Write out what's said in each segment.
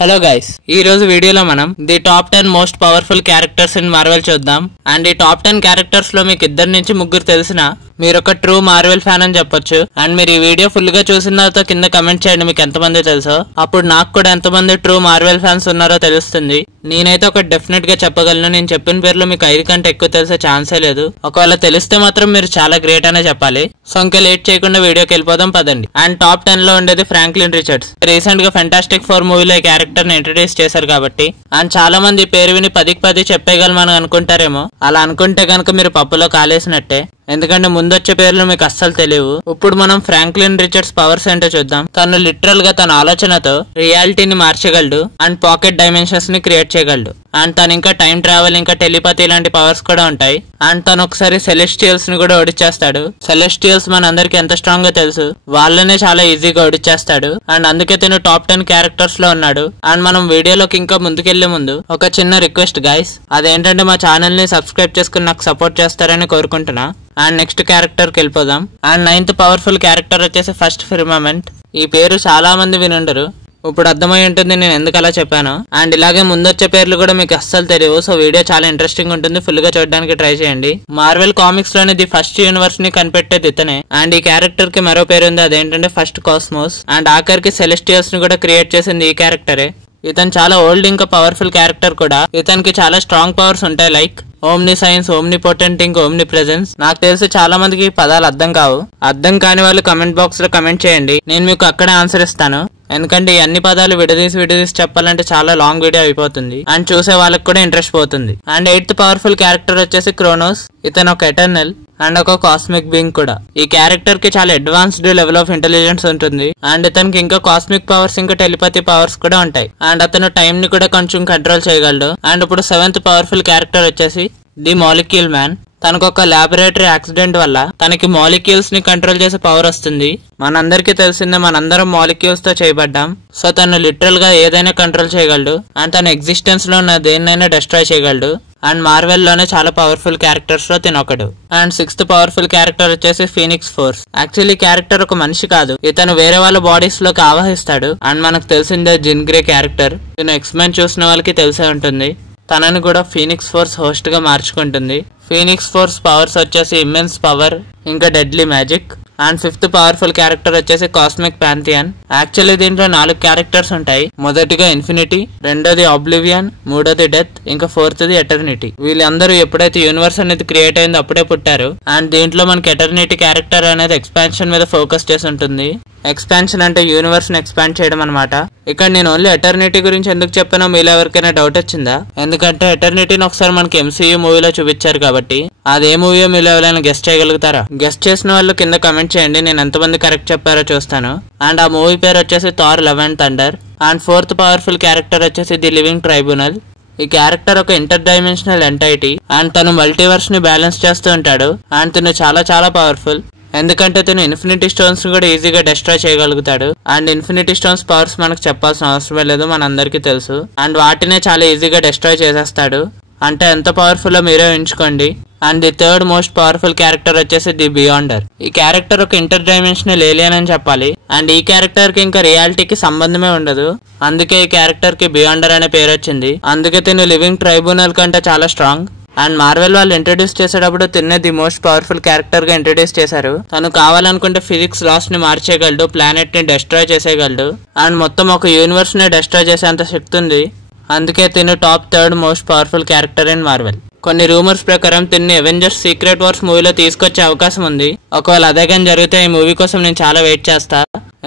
Hello guys, ఈ రోజు వీడియోలో మనం the top 10 most powerful characters in Marvel చూద్దాం. అండ్ ఈ టాప్ 10 క్యారెక్టర్స్ లో మీకు ఇద్దరు నుంచి ముగ్గురు తెలిసిన మీరు ఒక ట్రూ మార్వెల్ ఫ్యాన్ అని చెప్పొచ్చు. అండ్ మీరు ఈ వీడియో ఫుల్ గా చూసిన తర్వాత కింద కమెంట్ చేయండి మీకు ఎంతమంది తెలుసో. అప్పుడు నాకు కూడా ఎంతమంది ట్రూ మార్వెల్ ఫ్యాన్స్ ఉన్నారో తెలుస్తుంది. నేనైతే ఒక డెఫినెట్ గా చెప్పగలను, నేను చెప్పిన పేర్లు మీకు 5 కంటే ఎక్కువ తెలిసే ఛాన్సే లేదు. ఒకవేళ తెలిస్తే మాత్రం మీరు చాలా గ్రేట్ అనే చెప్పాలి. సో ఇంకా లేట్ చేయకుండా వీడియోకి వెళ్ళిపోదాం పదండి. అండ్ టాప్ 10 లో ఉండేది ఫ్రాంక్లిన్ రిచర్డ్స్. రీసెంట్ గా ఫెంటాస్టిక్ 4 మూవీలో ఈ క్యారెక్టర్ ని ఇంట్రడ్యూస్ చేశారు కాబట్టి. అండ్ చాలా మంది పేరు విని 10కి 10 చెప్పేయగలమని అనుకుంటారేమో. అలా అనుకుంటే కనుక మీరు పప్పులో కాలేసినట్టే, ఎందుకంటే ముందొచ్చే పేర్లు మీకు అస్సలు తెలియవు. ఇప్పుడు మనం ఫ్రాంక్లిన్ రిచర్డ్స్ పవర్స్ ఏంటో చూద్దాం. తను లిటరల్ గా తన ఆలోచనతో రియాలిటీని మార్చగలడు అండ్ పాకెట్ డైమెన్షన్స్ ని క్రియేట్ చేయగలడు. అండ్ తను ఇంకా టైం ట్రావెల్ ఇంకా టెలిపతి లాంటి పవర్స్ కూడా ఉంటాయి. అండ్ తను ఒకసారి సెలెస్టియల్స్ ని కూడా ఓడిచేస్తాడు. సెలెస్టియల్స్ మన అందరికి ఎంత స్ట్రాంగ్ గా తెలుసు, వాళ్ళనే చాలా ఈజీగా ఓడిచేస్తాడు. అండ్ అందుకే తను టాప్ 10 క్యారెక్టర్స్ లో ఉన్నాడు. అండ్ మనం వీడియోలోకి ఇంకా ముందుకెళ్లే ముందు ఒక చిన్న రిక్వెస్ట్ గైస్, అదేంటంటే మా ఛానల్ ని సబ్స్క్రైబ్ చేసుకుని నాకు సపోర్ట్ చేస్తారని కోరుకుంటున్నా. అండ్ నెక్స్ట్ క్యారెక్టర్ కి వెళ్ళిపోదాం. అండ్ 9th పవర్ఫుల్ క్యారెక్టర్ వచ్చేసి ఫస్ట్ ఫిర్మామెంట్. ఈ పేరు చాలా మంది వినుండరు, ఇప్పుడు అర్థమై ఉంటుంది నేను ఎందుకు అలా చెప్పాను. అండ్ ఇలాగే ముందొచ్చే పేర్లు కూడా మీకు అస్సలు తెలియవు. సో వీడియో చాలా ఇంట్రెస్టింగ్ ఉంటుంది, ఫుల్ గా చూడడానికి ట్రై చేయండి. మార్వెల్ కామిక్స్ లోని ది ఫస్ట్ యూనివర్స్ ని కనిపెట్టేది ఇతనే. అండ్ ఈ క్యారెక్టర్ కి మరో పేరు ఉంది, అదేంటంటే ఫస్ట్ కాస్మోస్. అండ్ ఆఖరికి సెలెస్టియల్స్ ని కూడా క్రియేట్ చేసింది ఈ క్యారెక్టరే. ఇతను చాలా ఓల్డ్ ఇంకా పవర్ఫుల్ క్యారెక్టర్ కూడా. ఇతనికి చాలా స్ట్రాంగ్ పవర్స్ ఉంటాయి, like omni science, omni potent, ఇంకా ఓమ్ని ప్రెజెన్స్. నాకు తెలిసి చాలా మందికి ఈ పదాలు అర్థం కావు. అర్థం కాని వాళ్ళు కమెంట్ బాక్స్ లో కమెంట్ చేయండి, నేను మీకు అక్కడే ఆన్సర్ ఇస్తాను. ఎందుకంటే ఈ అన్ని పదాలు విడదీసి చెప్పాలంటే చాలా లాంగ్ వీడియో అయిపోతుంది అండ్ చూసే వాళ్ళకి కూడా ఇంట్రెస్ట్ పోతుంది. అండ్ 8th పవర్ఫుల్ క్యారెక్టర్ వచ్చేసి క్రోనోస్. ఇతను ఒక ఎటర్నల్ అండ్ ఒక కాస్మిక్ బీయింగ్ కూడా. ఈ క్యారెక్టర్ కి చాలా అడ్వాన్స్డ్ లెవెల్ ఆఫ్ ఇంటెలిజెన్స్ ఉంటుంది. అండ్ ఇతనికి ఇంకా కాస్మిక్ పవర్స్ ఇంకా టెలిపతి పవర్స్ కూడా ఉంటాయి. అండ్ అతను టైం ని కూడా కొంచెం కంట్రోల్ చేయగలడు. అండ్ ఇప్పుడు 7th పవర్ఫుల్ క్యారెక్టర్ వచ్చేసి ది మాలిక్యూల్ మ్యాన్. తనకు ఒక ల్యాబొరేటరీ యాక్సిడెంట్ వల్ల తనకి మాలిక్యూల్స్ ని కంట్రోల్ చేసే పవర్ వస్తుంది. మనందరికీ తెలిసిందే, మనందరం మాలిక్యూల్స్ తో చేయబడ్డాం. సో తను లిటరల్ గా ఏదైనా కంట్రోల్ చేయగలడు. అండ్ తన ఎగ్జిస్టెన్స్ లో ఉన్న దేన్నైనా డిస్ట్రాయ్ చేయగలడు. అండ్ మార్వెల్ లోనే చాలా పవర్ఫుల్ క్యారెక్టర్స్ లో తినొకడు. అండ్ 6th పవర్ఫుల్ క్యారెక్టర్ వచ్చేసి ఫీనిక్స్ ఫోర్స్. యాక్చువల్లీ క్యారెక్టర్ ఒక మనిషి కాదు, ఇతను వేరే వాళ్ళ బాడీస్ లోకి ఆవాహిస్తాడు. అండ్ మనకు తెలిసిందే జిన్ గ్రే క్యారెక్టర్. ఇతను ఎక్స్మెన్ చూసిన వాళ్ళకి తెలిసే ఉంటుంది. తనని కూడా ఫీనిక్స్ ఫోర్స్ హోస్ట్ గా మార్చుకుంటుంది. ఫీనిక్స్ ఫోర్స్ పవర్స్ వచ్చేసి ఇమ్మెన్స్ పవర్ ఇంకా deadly magic. And 5th powerful character వచ్చేసి కాస్మిక్ ప్యాంథియన్. యాక్చువల్లీ దీంట్లో 4 క్యారెక్టర్స్ ఉంటాయి. మొదటిగా ఇన్ఫినిటీ, రెండోది ఆబ్లివియన్, మూడోది డెత్, ఇంకా 4th ఎటర్నిటీ. వీళ్ళందరూ ఎప్పుడైతే యూనివర్స్ అనేది క్రియేట్ అయిందో అప్పుడే పుట్టారు. అండ్ దీంట్లో మనకి ఎటర్నిటీ క్యారెక్టర్ అనేది ఎక్స్పాన్షన్ మీద ఫోకస్ చేసి ఉంటుంది. ఎక్స్పాన్షన్ అంటే యూనివర్స్ ని ఎక్స్పాండ్ చేయడం అనమాట. ఇక్కడ నేను ఓన్లీ ఎటర్నిటీ గురించి ఎందుకు చెప్పానో మీలో ఎవరికైనా డౌట్ వచ్చిందా? ఎందుకంటే ఎటర్నిటీని ఒకసారి మనకి MCU మూవీలో చూపించారు కాబట్టి. అదే మూవీయో మీలో ఎవరైనా గెస్ట్ చేయగలుగుతారా? గెస్ట్ చేసిన వాళ్ళు కింద కమెంట్ చేయండి, నేను ఎంతమంది కరెక్ట్ చెప్పారో చూస్తాను. అండ్ ఆ మూవీ పేరు వచ్చేసి Thar love and thunder. And 4th powerful character వచ్చేసి ది లివింగ్ ట్రైబ్యునల్. ఈ క్యారెక్టర్ ఒక ఇంటర్ డైమెన్షనల్ ఎంటైటీ. అండ్ తను మల్టీవర్స్ ని బ్యాలెన్స్ చేస్తూ ఉంటాడు. అండ్ తను చాలా పవర్ఫుల్, ఎందుకంటే తను ఇన్ఫినిటీ స్టోన్స్ కూడా ఈజీగా డిస్ట్రాయ్ చేయగలుగుతాడు. అండ్ ఇన్ఫినిటీ స్టోన్స్ పవర్స్ మనకు చెప్పాల్సిన అవసరమే లేదు, మనందరికీ తెలుసు. అండ్ వాటినే చాలా ఈజీగా డిస్ట్రాయ్ చేసేస్తాడు. అంటే ఎంత పవర్ఫుల్ మీరే ఎంచుకోండి. And the 3rd most powerful character వచ్చేసి ది బియాండర్. ఈ క్యారెక్టర్ ఒక ఇంటర్ డైమెన్షనల్ ఏలియన్ అని చెప్పాలి. అండ్ ఈ క్యారెక్టర్ కి ఇంకా రియాలిటీకి సంబంధమే ఉండదు, అందుకే ఈ క్యారెక్టర్ కి బియాండర్ అనే పేరు వచ్చింది. అందుకే తిను లివింగ్ ట్రైబ్యునల్ కంటే చాలా స్ట్రాంగ్. అండ్ మార్వెల్ వాళ్ళు ఇంట్రడ్యూస్ చేసేటప్పుడు తిన్నే ది మోస్ట్ పవర్ఫుల్ క్యారెక్టర్ గా ఇంట్రడ్యూస్ చేశారు. తను కావాలనుకుంటే ఫిజిక్స్ లాస్ ని మార్చేయగలడు, ప్లానెట్ ని డిస్ట్రాయ్ చేసేయగలడు. అండ్ మొత్తం ఒక యూనివర్స్ ని డిస్ట్రాయ్ చేసేంత శక్తి ఉంది. అందుకే తిను top 3rd most powerful character in Marvel. కొన్ని రూమర్స్ ప్రకారం తిన్ని అవెంజర్స్ సీక్రెట్ వార్స్ మూవీలో తీసుకొచ్చే అవకాశం ఉంది. ఒకవేళ అదే కానీ జరిగితే ఈ మూవీ కోసం నేను చాలా వెయిట్ చేస్తా,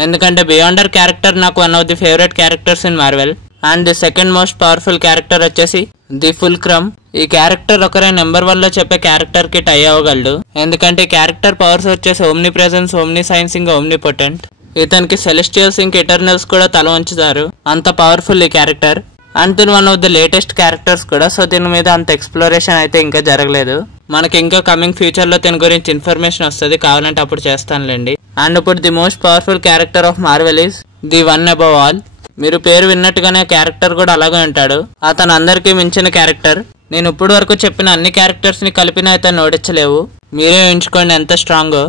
ఎందుకంటే బియాండర్ క్యారెక్టర్ నాకు one of the favourite characters in Marvel. And the 2nd most powerful character వచ్చేసి ది ఫుల్క్రమ్. ఈ క్యారెక్టర్ ఒకరే నెంబర్ 1 లో చెప్పే క్యారెక్టర్ కి టై అవ్వగలడు. ఎందుకంటే క్యారెక్టర్ పవర్స్ వచ్చేసి ఓమ్ని ప్రెజెన్స్, ఓమ్ని సైన్స్, ఇంకా ఓమ్ని పొటెంట్. ఇతనికి సెలెస్టియల్స్ ఇంకా ఎటర్నల్స్ కూడా తల ఉంచుతారు, అంత పవర్ఫుల్ ఈ క్యారెక్టర్. అండ్ తిను one of the latest characters కూడా. సో దీని మీద అంత ఎక్స్ప్లోరేషన్ అయితే ఇంకా జరగలేదు. మనకి ఇంకా కమింగ్ ఫ్యూచర్ లో దీని గురించి ఇన్ఫర్మేషన్ వస్తుంది, కావాలంటే అప్పుడు చేస్తానులేండి. అండ్ ఇప్పుడు the most powerful character of Marvel is the one above all. మీరు పేరు విన్నట్టుగానే క్యారెక్టర్ కూడా అలాగే ఉంటాడు. అతను అందరికీ మించిన క్యారెక్టర్. నేను ఇప్పుడు వరకు చెప్పిన అన్ని క్యారెక్టర్స్ ని కలిపిన అయితే ఓడించలేవు, మీరే ఎంచుకోండి ఎంత స్ట్రాంగో.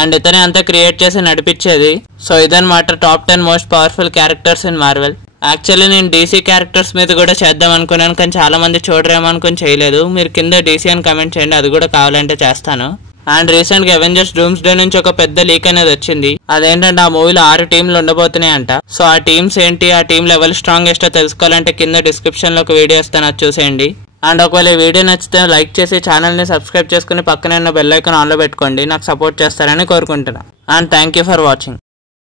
అండ్ ఇతనే అంతా క్రియేట్ చేసి నడిపించేది. సో ఇదన్నమాట top 10 most powerful characters in Marvel. Actually నేను డీసీ క్యారెక్టర్స్ మీద కూడా చేద్దాం అనుకున్నాను, కానీ చాలా మంది చూడరేమో అనుకుని చేయలేదు. మీరు కింద డీసీ అని కమెంట్ చేయండి, అది కూడా కావాలంటే చేస్తాను. అండ్ రీసెంట్ గా అవెంజర్స్ డూమ్స్డే నుంచి ఒక పెద్ద లీక్ అనేది వచ్చింది. అదేంటంటే ఆ మూవీలో 6 టీంలు ఉండబోతున్నాయంట. సో ఆ టీమ్స్ ఏంటి, ఆ టీంలు ఎవరు స్ట్రాంగెస్టో తెలుసుకోవాలంటే కింద డిస్క్రిప్షన్ లో ఒక వీడియో ఇస్తాను, అది చూసేయండి. అండ్ ఒకవేళ ఈ వీడియో నచ్చితే లైక్ చేసి ఛానల్ ని సబ్స్క్రైబ్ చేసుకుని పక్కనే ఉన్న బెల్ ఐకాన్ ఆన్ లో పెట్టుకోండి. నాకు సపోర్ట్ చేస్తారని కోరుకుంటున్నాను. And thank you for watching.